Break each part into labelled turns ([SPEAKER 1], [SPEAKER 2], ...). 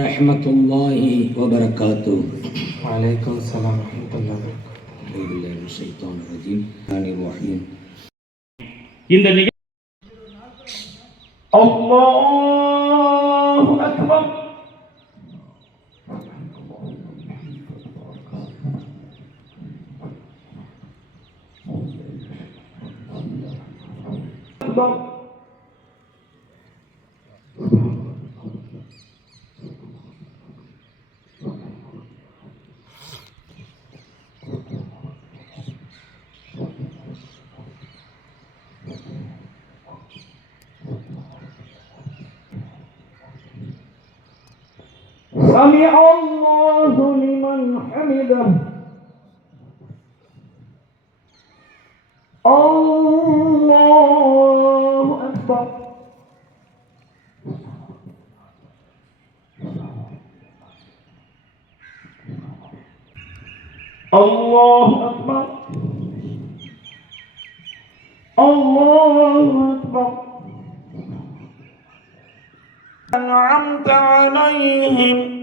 [SPEAKER 1] ورحمة الله وبركاته.
[SPEAKER 2] وعليكم السلام ورحمة الله وبركاته.
[SPEAKER 1] بالله من الشيطان الرجيم. الرحيم.
[SPEAKER 3] الله أكبر. أكبر. سمع الله لمن حمده. الله أكبر. الله أكبر. الله أكبر. أنعمت عليهم.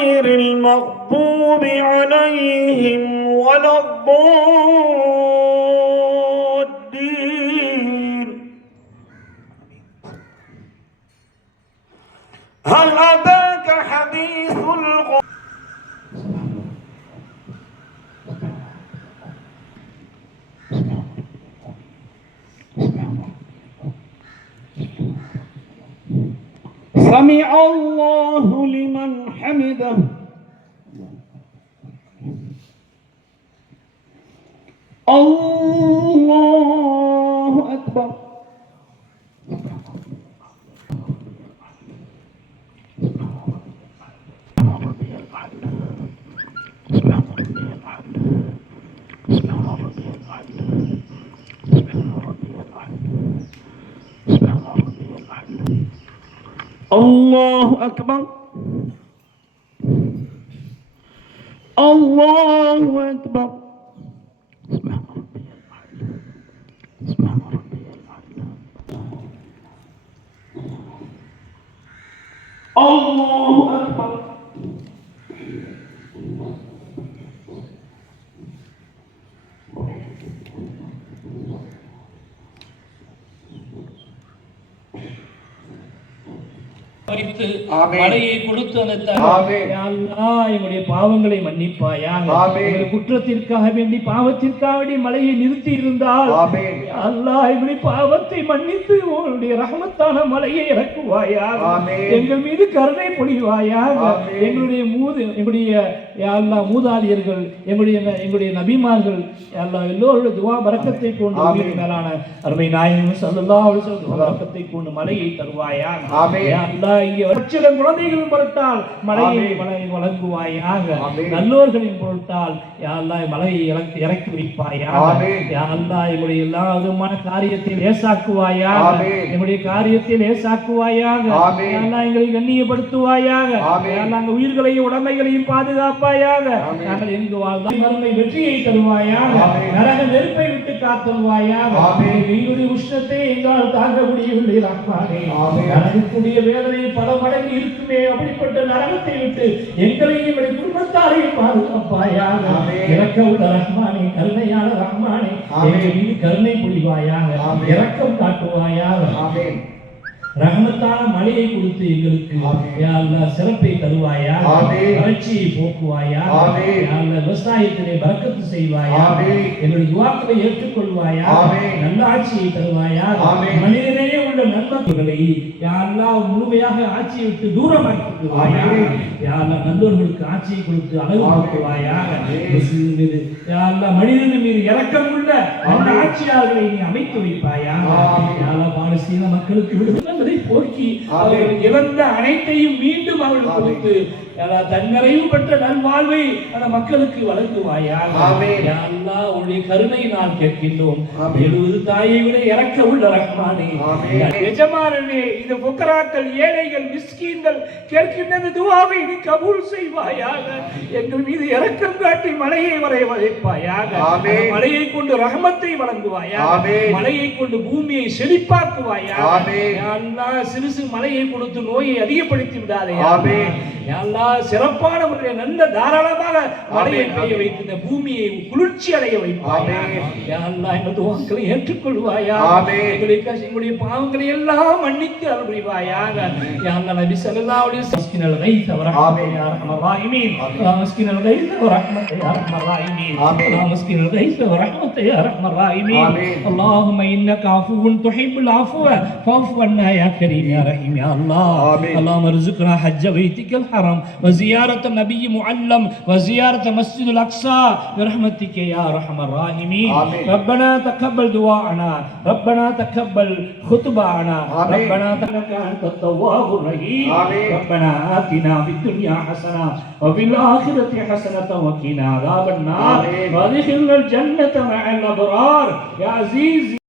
[SPEAKER 3] غير المغضوب عليهم ولا الضالين. هل أتاك حديث الغ... سمع الله لمن حمده الله أكبر. الله أكبر. الله أكبر الله
[SPEAKER 4] பறித்து. மழையை கொடுத்து எங்களுடைய பாவங்களை மன்னிப்பாயாக. குற்றத்திற்காக வேண்டி பாவத்திற்காக வேண்டி மழையை நிறுத்தி இருந்தால். அல்லாஹ் எங்களுடைய பாவத்தை மன்னித்து உங்களுடைய ரஹமத்தான மழையை இறக்குவாயாக.
[SPEAKER 2] ஆமென்.
[SPEAKER 4] எங்கள் மீது கருணை பொழிவாயாக. எங்களுடைய மூது எங்களுடைய யா அல்லாஹ் மூதாதையர்கள் எங்களுடைய எங்களுடைய நபிமார்கள் யா அல்லாஹ் எல்லோருடைய துவா பரக்கத்தை கொண்டு மேலான அருமை நாயகம் வஸல்லம் பரக்கத்தை கொண்டு மழையை தருவாயாக.
[SPEAKER 2] ஆமென்.
[SPEAKER 4] யா அல்லாஹ் இங்கே லட்சம் குழந்தைகள் பொருட்டால்
[SPEAKER 2] ஆமென்.
[SPEAKER 4] மழை வழங்குவாயாக. நல்லோர்களின் பொருட்டால் யா அல்லாஹ் மழையை இறக்கி இறக்கி வைப்பாயாக
[SPEAKER 2] ஆமென்.
[SPEAKER 4] யா அல்லாஹ் எங்களுடைய எல்லா விதமான காரியத்தை லேசாக்குவாயாக
[SPEAKER 2] ஆமென்.
[SPEAKER 4] எங்களுடைய காரியத்தை லேசாக்குவாயாக
[SPEAKER 2] ஆமென்.
[SPEAKER 4] யா அல்லாஹ் எங்களை கண்ணியப்படுத்துவாயாக நாங்கள் உயிர்களையும் உடமைகளையும் பாதுகாப்பாயாக. நாங்கள் எங்கு வாழ்ந்தால் மறுமை வெற்றியை தருவாயாக. நரக நெருப்பை விட்டு காத்தருவாயாக உஷ்ணத்தை எங்களால் தாங்க முடியவில்லை. நரகக்கூடிய வேதனை பல மடங்கு இருக்குமே அப்படிப்பட்ட நரகத்தை விட்டு எங்களையும் எங்களுடைய குடும்பத்தாரையும் பாதுகாப்பாயாக
[SPEAKER 2] ஆமென்.
[SPEAKER 4] இறக்க உள்ள ரஹ்மானே கருணையான ரஹ்மானே. எங்கள் மீது கருணை புரிவாயாக
[SPEAKER 2] ஆமென்.
[SPEAKER 4] இரக்கம் காட்டுவாயாக
[SPEAKER 2] ஆமென்
[SPEAKER 4] ரஹமத்தான மழையை கொடுத்து எங்களுக்கு சிறப்பை தருவாயா. வறட்சியை போக்குவாயா விவசாயத்திலே பறக்கத்து செய்வாயா. எங்களுடைய துவாக்களை ஏற்றுக்கொள்வாயா. நல்ல ஆட்சியை தருவாயா. மனிதனே உள்ள நன்மக்களை யா அல்லாஹ் முழுமையாக ஆட்சியை விட்டு தூரமாக்கி விடுவாயா
[SPEAKER 2] ஆமென்.
[SPEAKER 4] யா அல்லாஹ் நல்லோர்களுக்கு ஆட்சியை கொடுத்து அழகு
[SPEAKER 2] ஆமென்.
[SPEAKER 4] கொடுக்குவாயா
[SPEAKER 2] ஆமென்.
[SPEAKER 4] முஸ்லிம் மீது யா அல்லாஹ் மனிதன் மீது இரக்கம் உள்ள அந்த. ஆட்சியாளர்களை நீ அமைத்து வைப்பாயா
[SPEAKER 2] ஆமென்.
[SPEAKER 4] யா அல்லாஹ் பாலஸ்தீன மக்களுக்கு விடுதலை போக்கி. அவர்கள் இழந்த அனைத்தையும் மீண்டும் அவர்கள். கொடுத்து தன்னிறைவு பெற்ற நல்வாழ்வை அந்த மக்களுக்கு வழங்குவாயாக. உன்னுடைய கருணை நான் கேட்கின்றோம். எழுபது தாயை விட இறக்க உள்ள ரஹ்மானே.
[SPEAKER 5] ஆமென்.
[SPEAKER 4] எஜமானனே இந்த புக்கராக்கள் ஏழைகள் மிஸ்கீன்கள் கேட்கின்ற இந்த துவாவை நீ கபூல் செய்வாயாக. எங்கள் மீது இரக்கம் காட்டி மலையை வரை வதைப்பாயாக. மலையை கொண்டு ரஹமத்தை வழங்குவாயாக. மலையை கொண்டு பூமியை செழிப்பாக்குவாயாக. சிறு சிறு மலையை கொடுத்து நோயை அதிகப்படுத்தி விடாதே யா
[SPEAKER 5] ஆமென்.
[SPEAKER 4] அல்லாஹ். யா அல்லாஹ் சிறப்பான முறையில் நல்ல தாராளமாக மழையை
[SPEAKER 5] ஆமென்.
[SPEAKER 4] பெய்ய வைத்து இந்த பூமியை குளிர்ச்சி அடைய வைப்பாயாக
[SPEAKER 5] ஆமென்.
[SPEAKER 4] யா அல்லாஹ் எங்கள் துவாக்களை ஏற்றுக்கொள்வாயா
[SPEAKER 5] ஆமென்.
[SPEAKER 4] எங்களுடைய கஷ்ட- எங்களுடைய பாவங்களை எல்லாம் மன்னித்து அருள்வாயாக யா அல்லாஹ் நபி ஸல்லல்லாஹு அலைஹி வஸல்லம் மிஸ்கினல் கைஸ வ ரஹ்மத்தை யா அர்ஹமர் ராஹிமீன் யா மிஸ்கினல் கைஸ வ ரஹ்மத்தை யா அர்ஹமர் ராஹிமீன்
[SPEAKER 5] ஆமென்.
[SPEAKER 4] யா மிஸ்கினல் கைஸ வ ரஹ்மத்தை யா அர்ஹமர் ராஹிமீன்
[SPEAKER 5] ஆமென்.
[SPEAKER 4] اللهم انك عفو تحب العفو فاعف عنا يا كريم يا رحيم يا الله
[SPEAKER 5] آمين.
[SPEAKER 4] اللهم ارزقنا حج بيتك الحرم وزيارة النبي معلم. وزيارة مسجد الأقصى. برحمتك يا أرحم الراحمين. ربنا تقبل دعاءنا. ربنا تقبل خطبانا.
[SPEAKER 5] آمين.
[SPEAKER 4] ربنا إنك أنت التواب الرحيم. ربنا آتنا في الدنيا حسنة. وفي الآخرة حسنة. وقنا عذاب النار. وادخلنا الجنة مع الأبرار. يا عزيز